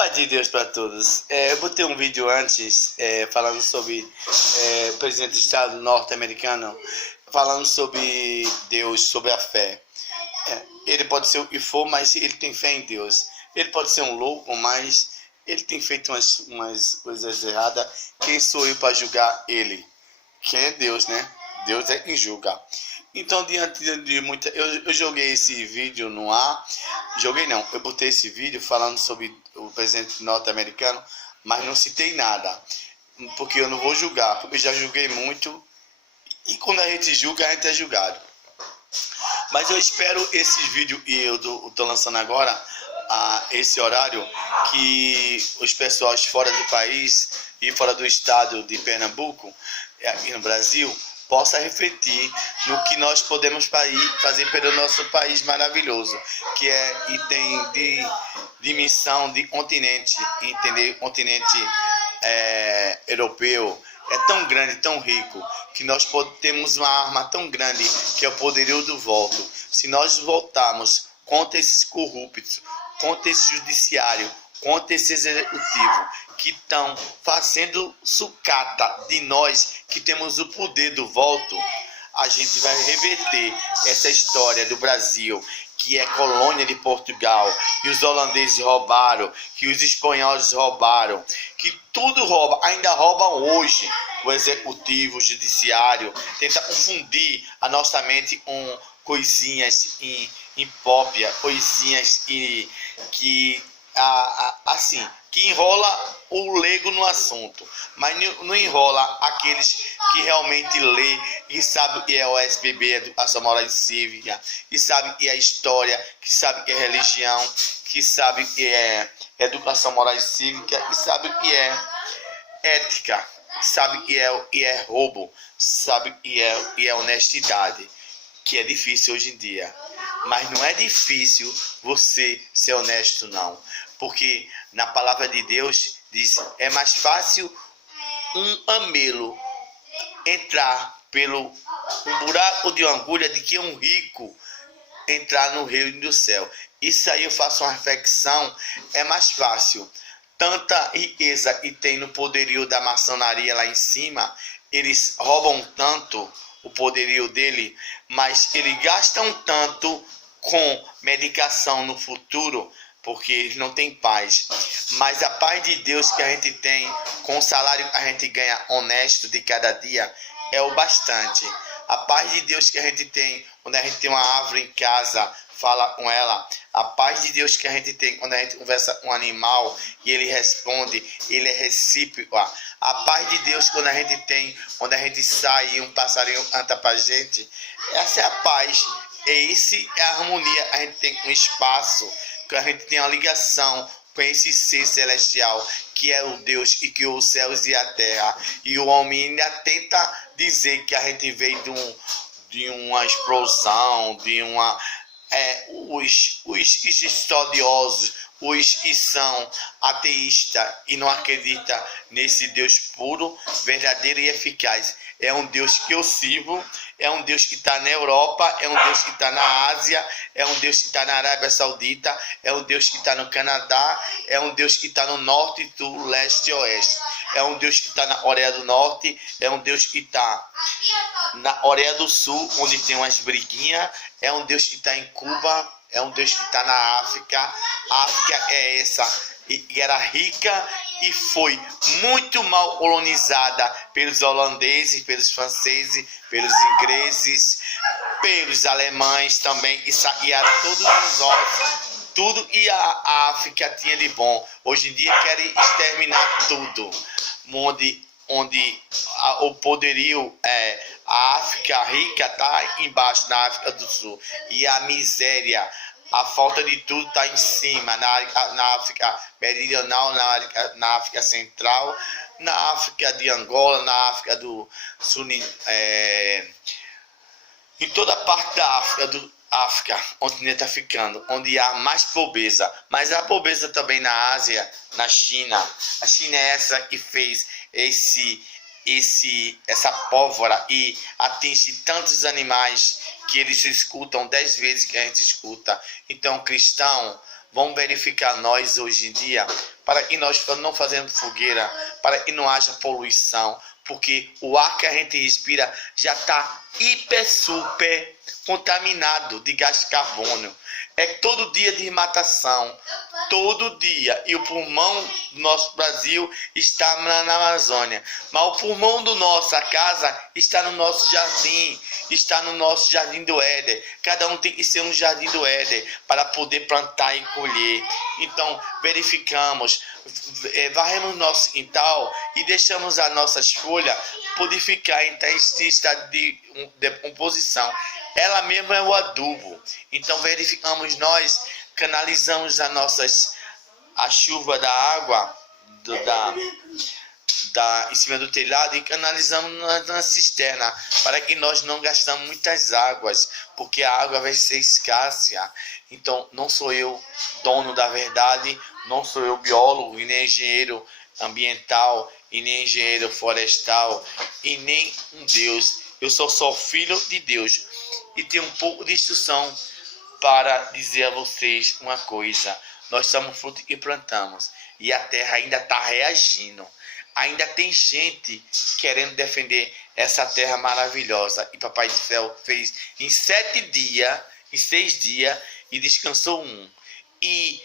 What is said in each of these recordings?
Paz de Deus para todos. Eu botei um vídeo antes falando sobre o presidente do Estado norte-americano, falando sobre Deus, sobre a fé. Ele pode ser o que for, mas ele tem fé em Deus. Ele pode ser um louco, mas ele tem feito umas coisas erradas. Quem sou eu para julgar ele? Quem é Deus, né? Deus é quem julga. Então, diante de muita... Eu joguei esse vídeo no ar. Joguei não, eu botei esse vídeo falando sobre o presidente norte-americano, mas não citei nada. Porque eu não vou julgar, porque eu já julguei muito. E quando a gente julga, a gente é julgado. Mas eu espero esses vídeos, e eu estou lançando agora, a esse horário, que os pessoas fora do país e fora do estado de Pernambuco, aqui no Brasil, possa refletir no que nós podemos fazer pelo nosso país maravilhoso, que e tem de missão de continente, entender? Continente europeu é tão grande, tão rico, que nós temos uma arma tão grande, que é o poderio do voto. Se nós votarmos contra esses corruptos, contra esse judiciário, contra esse executivo, que estão fazendo sucata de nós, que temos o poder do voto, a gente vai reverter essa história do Brasil, que é colônia de Portugal, que os holandeses roubaram, que os espanhóis roubaram, que tudo rouba, ainda roubam hoje o executivo, o judiciário, tenta confundir a nossa mente com coisinhas impróprias, coisinhas que enrola o leigo no assunto, mas não enrola aqueles que realmente lê e sabe o que é o SBB, Educação Moral e Cívica, que sabe o que é história, que sabe o que é religião, que sabe o que é educação moral e cívica, que sabe o que é ética, sabe o que é roubo, sabe o que é honestidade, que é difícil hoje em dia. Mas não é difícil você ser honesto, não. Porque na palavra de Deus diz, é mais fácil um amelo entrar pelo um buraco de uma agulha do que um rico entrar no reino do céu. Isso aí eu faço uma reflexão, é mais fácil. Tanta riqueza que tem no poderio da maçonaria lá em cima, eles roubam tanto o poderio dele, mas eles gastam tanto com medicação no futuro, porque eles não têm paz. Mas a paz de Deus que a gente tem, com o salário que a gente ganha honesto de cada dia, é o bastante. A paz de Deus que a gente tem, quando a gente tem uma árvore em casa, fala com ela. A paz de Deus que a gente tem quando a gente conversa com um animal e ele responde, ele é recíproco. A paz de Deus quando a gente tem, quando a gente sai e um passarinho canta pra gente, essa é a paz. É a harmonia que a gente tem com o espaço, que a gente tem uma ligação com esse ser celestial, que é o Deus e criou os céus e a terra. E o homem ainda tenta dizer que a gente veio de uma explosão, de uma... os estudiosos, os que são ateístas e não acreditam nesse Deus puro, verdadeiro e eficaz. É um Deus que eu sirvo, é um Deus que está na Europa, é um Deus que está na Ásia, é um Deus que está na Arábia Saudita, é um Deus que está no Canadá, é um Deus que está no norte, sul, leste e oeste. É um Deus que está na Coreia do Norte, é um Deus que está na Coreia do Sul, onde tem umas briguinhas, é um Deus que está em Cuba, é um Deus que está na África. A África é essa, e era rica e foi muito mal colonizada pelos holandeses, pelos franceses, pelos ingleses, pelos alemães também, e saquearam todos os órfãos, tudo que a África tinha de bom. Hoje em dia querem exterminar tudo, onde o poderio a África rica está embaixo, na África do Sul, e a miséria, a falta de tudo está em cima, na África meridional, na África central, na África de Angola, na África do Sul, em toda parte da África, continente africano, onde há mais pobreza. Mas há pobreza também na Ásia, na China. A China é essa que fez essa pólvora e atinge tantos animais que eles se escutam 10 vezes que a gente escuta. Então, cristão, Vamos verificar nós hoje em dia, para que nós não fazemos fogueira, para que não haja poluição, porque o ar que a gente respira já está hiper, super contaminado de gás de carbono. É todo dia de desmatação, todo dia. E o pulmão do nosso Brasil está na Amazônia. Mas o pulmão da nossa casa está no nosso jardim, está no nosso jardim do Éden. Cada um tem que ser um jardim do Éden para poder plantar e colher. Então, verificamos, varremos nosso quintal e deixamos as nossas folhas purificar em estado de decomposição. Ela mesma é o adubo. Então verificamos nós, canalizamos a chuva da água em cima do telhado e canalizamos na cisterna, para que nós não gastamos muitas águas, porque a água vai ser escassa. Então não sou eu dono da verdade, não sou eu biólogo e nem engenheiro ambiental e nem engenheiro florestal e nem um Deus. Eu sou só filho de Deus e tenho um pouco de instrução para dizer a vocês uma coisa. Nós somos fruto que plantamos e a terra ainda está reagindo. Ainda tem gente querendo defender essa terra maravilhosa. E Papai do Céu fez em 6 dias e descansou 1. E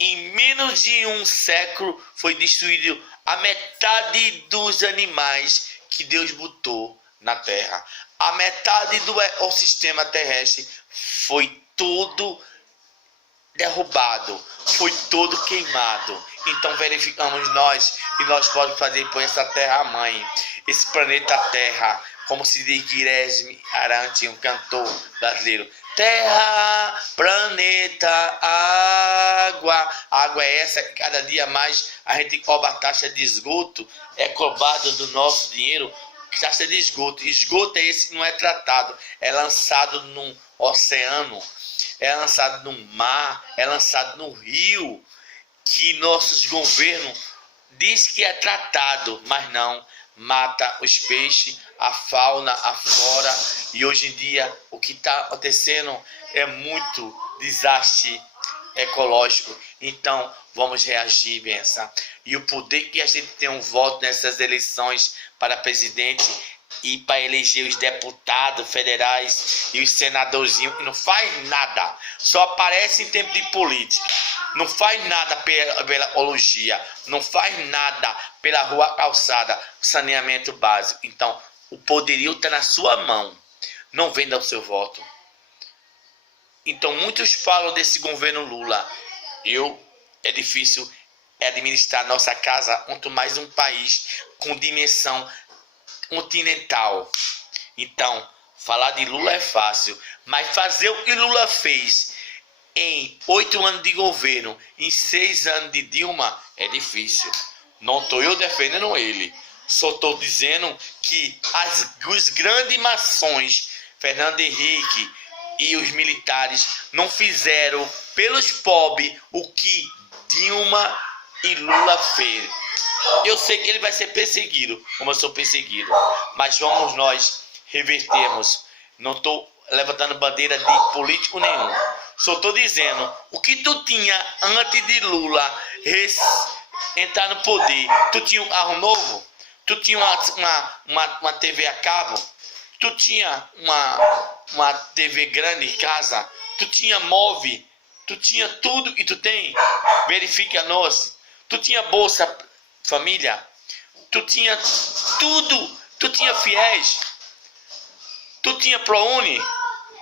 em menos de um século foi destruído a metade dos animais que Deus botou na terra. A metade do ecossistema terrestre foi todo derrubado, foi todo queimado. Então verificamos nós, e nós podemos fazer por essa terra mãe, esse planeta Terra, como se diz Guilherme Arantes, um cantor brasileiro. Terra, planeta, água. Água é essa que cada dia mais a gente cobra a taxa de esgoto, é cobrado do nosso dinheiro, taxa de esgoto. Esgoto é esse que não é tratado, é lançado num oceano, é lançado no mar, é lançado no rio, que nossos governos diz que é tratado, mas não, mata os peixes, a fauna, a flora. E hoje em dia o que está acontecendo é muito desastre ecológico. Então vamos reagir, benção. E o poder que a gente tem um voto nessas eleições para presidente e para eleger os deputados federais e os senadorzinhos, que não faz nada, só aparece em tempo de política, não faz nada pela ecologia, não faz nada pela rua calçada, saneamento básico. Então o poderio está na sua mão, não venda o seu voto. Então muitos falam desse governo Lula. É difícil administrar nossa casa, quanto mais um país com dimensão continental. Então falar de Lula é fácil, mas fazer o que Lula fez em 8 anos de governo, em 6 anos de Dilma, é difícil. Não estou eu defendendo ele, só estou dizendo que os grandes maçons, Fernando Henrique e os militares, não fizeram pelos pobres o que Dilma e Lula fez. Eu sei que ele vai ser perseguido, como eu sou perseguido, mas vamos nós revertermos. Não estou levantando bandeira de político nenhum, só estou dizendo o que tu tinha antes de Lula entrar no poder. Tu tinha um carro novo, tu tinha uma TV a cabo, tu tinha uma TV grande em casa, tu tinha móvel, tu tinha tudo que tu tem. Verifique a nós. Tu tinha Bolsa Família, tu tinha tudo, tu tinha fiéis, tu tinha ProUni,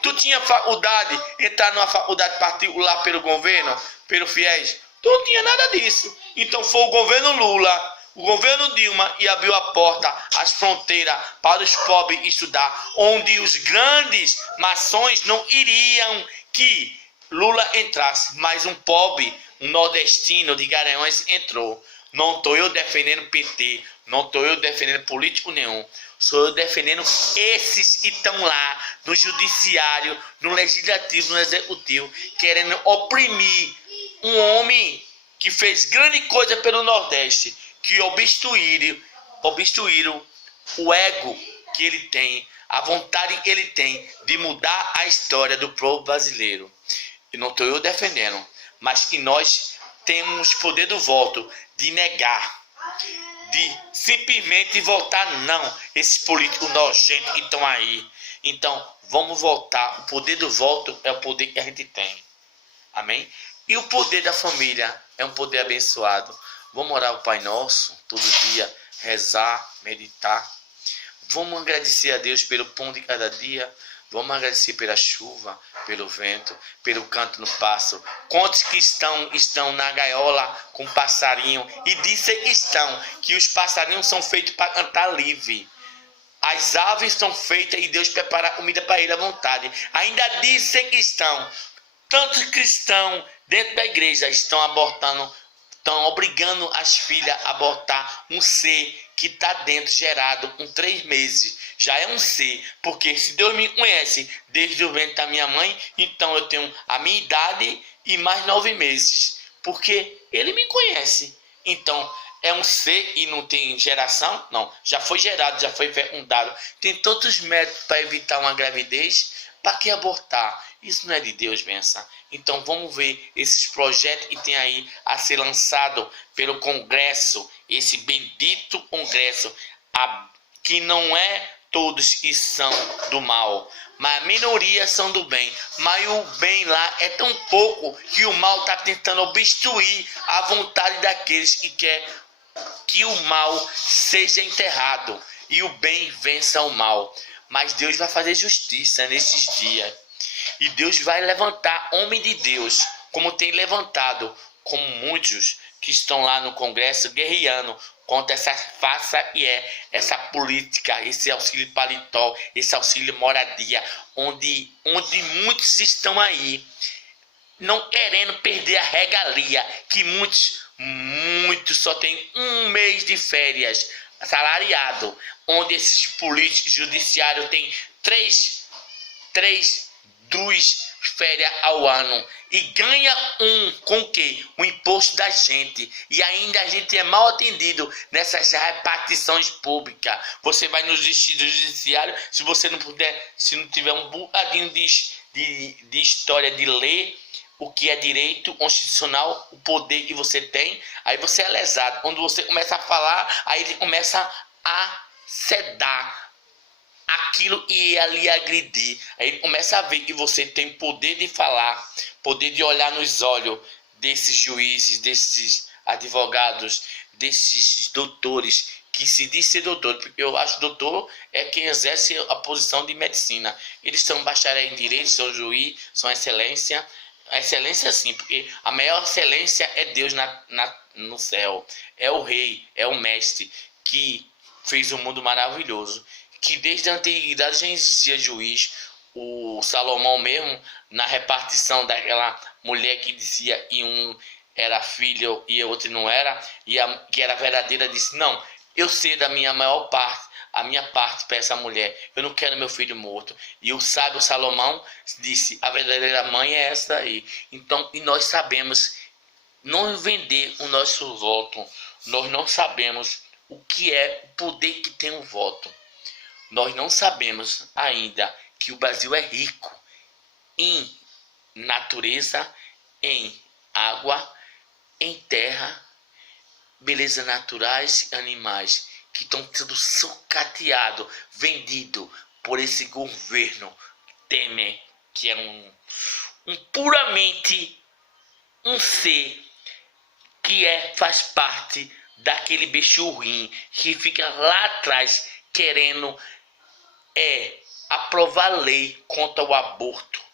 tu tinha faculdade, entrar numa faculdade particular pelo governo, pelo fiéis, tu não tinha nada disso. Então foi o governo Lula, o governo Dilma, e abriu a porta, as fronteiras para os pobres estudar, onde os grandes maçons não iriam que Lula entrasse, mas um pobre, um nordestino de Garanhuns entrou. Não estou eu defendendo PT, não estou eu defendendo político nenhum, sou eu defendendo esses que estão lá no judiciário, no legislativo, no executivo, querendo oprimir um homem que fez grande coisa pelo Nordeste, que obstruíram o ego que ele tem, a vontade que ele tem de mudar a história do povo brasileiro. E não estou eu defendendo, mas que nós temos poder do voto de negar, de simplesmente votar não. Esses políticos nojentos que estão aí. Então, vamos votar. O poder do voto é o poder que a gente tem. Amém? E o poder da família é um poder abençoado. Vamos orar o Pai Nosso todo dia, rezar, meditar. Vamos agradecer a Deus pelo pão de cada dia. Vamos agradecer pela chuva, pelo vento, pelo canto no pássaro. Quantos que estão na gaiola com passarinho e dizem que os passarinhos são feitos para cantar livre. As aves estão feitas e Deus prepara a comida para ele à vontade. Ainda dizem que estão. Tantos cristãos dentro da igreja estão abortando, estão obrigando as filhas a abortar um ser que está dentro, gerado com 3 meses. Já é um ser, porque se Deus me conhece desde o ventre da minha mãe, então eu tenho a minha idade e mais 9 meses. Porque ele me conhece. Então, é um ser e não tem geração? Não, já foi gerado, já foi fecundado. Tem tantos métodos para evitar uma gravidez. Para que abortar? Isso não é de Deus, benção. Então vamos ver esses projetos que tem aí a ser lançado pelo Congresso, esse bendito Congresso, que não é todos que são do mal, mas a minoria são do bem. Mas o bem lá é tão pouco que o mal está tentando obstruir a vontade daqueles que querem que o mal seja enterrado e o bem vença o mal. Mas Deus vai fazer justiça nesses dias. E Deus vai levantar homem de Deus, como tem levantado, como muitos que estão lá no Congresso guerreando contra essa farsa e essa política, esse auxílio paletó, esse auxílio moradia, onde muitos estão aí, não querendo perder a regalia, que muitos só tem 1 mês de férias salariado, onde esses políticos judiciários têm 3 férias ao ano e ganha com o quê? O imposto da gente, e ainda a gente é mal atendido nessas repartições públicas. Você vai no distrito judiciário, se você não puder, se não tiver um bocadinho de história de ler o que é direito constitucional, o poder que você tem, aí você é lesado. Quando você começa a falar, aí ele começa a sedar aquilo e ali agredir. Aí ele começa a ver que você tem poder de falar, poder de olhar nos olhos desses juízes, desses advogados, desses doutores, que se diz ser doutor, porque eu acho que doutor é quem exerce a posição de medicina. Eles são bacharéis em direito, são juiz, são excelência. A excelência sim, porque a maior excelência é Deus no céu. É o rei, é o mestre que fez um mundo maravilhoso. Que desde a antiguidade já existia juiz. O Salomão mesmo, na repartição daquela mulher que dizia que um era filho e o outro não era, e a que era verdadeira disse, não, eu sei da minha maior parte, a minha parte para essa mulher, eu não quero meu filho morto. E o sábio Salomão disse, a verdadeira mãe é essa aí. Então, e nós sabemos não vender o nosso voto, nós não sabemos o que é o poder que tem o voto. Nós não sabemos ainda que o Brasil é rico em natureza, em água, em terra, belezas naturais e animais, que estão sendo sucateados, vendidos por esse governo Temer, que é puramente um ser que faz parte daquele bicho ruim que fica lá atrás querendo aprovar lei contra o aborto.